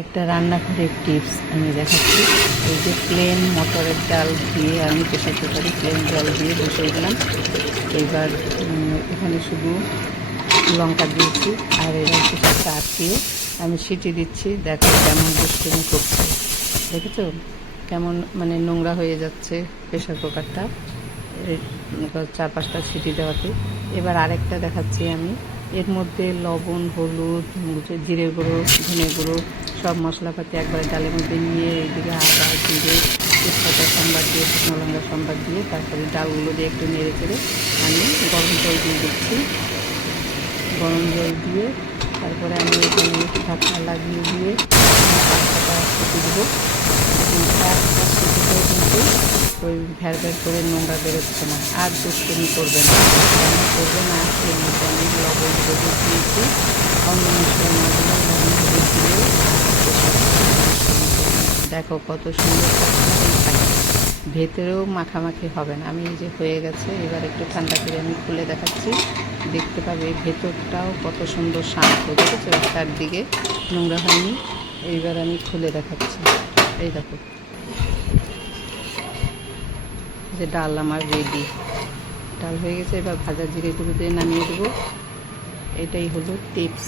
একটা রান্নাঘরের টিপস আমি দেখাচ্ছি। এই যে প্লেন মটরের ডাল দিয়ে আমি প্রেশার কুকারে প্লেন জল দিয়ে বসিয়ে দিলাম। এবার এখানে শুধু লঙ্কা দিয়েছি আর এবার কিছু চাপ দিয়ে আমি সিটি দিচ্ছি। দেখো কেমন দুষ্টুমি করছে, দেখেছো কেমন মানে নোংরা হয়ে যাচ্ছে প্রেশার কুকারটা 4-5টা সিটি দেওয়াতে। এবার আরেকটা দেখাচ্ছি আমি। এর মধ্যে লবণ, হলুদ, জিরে গুঁড়ো, ধনে গুঁড়ো সব মশলাপাতি একবারে ডালের মধ্যে নিয়ে এইদিকে আদা, জিরে, তেজপাতা সম্বার দিয়ে, শুকনো লঙ্কা সম্বার দিয়ে তারপরে ডালগুলো দিয়ে একটু নেড়ে চেড়ে আমি গরম জল দিয়ে দিচ্ছি। গরম জল দিয়ে তারপরে আমি এখানে ঢাকনা লাগিয়ে দিয়ে 5টা সিটি দেবো। একটা সিটিতেও কিন্তু ওই ভ্যার করে নোংরা বেরোচ্ছে না। আর দুষ্টুমি করবে না, কেন করবে না। এর মধ্যে আমি লবণ হলুদ দিয়েছি, অন্য মশলা না দিলে লবণ হলুদ দিয়ে দেখো কত সুন্দর থাকে, ভেতরেও মাখামাখি হবে না। আমি এই যে হয়ে গেছে, এবার একটু ঠান্ডা করে আমি খুলে দেখাচ্ছি। দেখতে পাবে ভেতরটাও কত সুন্দর শান্ত, দেখেছো চারদিকে নোংরা হয়নি। এইবার আমি খুলে দেখাচ্ছি, এই দেখো যে ডাল আমার রেডি, ডাল হয়ে গেছে। এবার ভাজা জিরে গুঁড়ো দিয়ে নামিয়ে দেবো। এটাই হলো টিপস।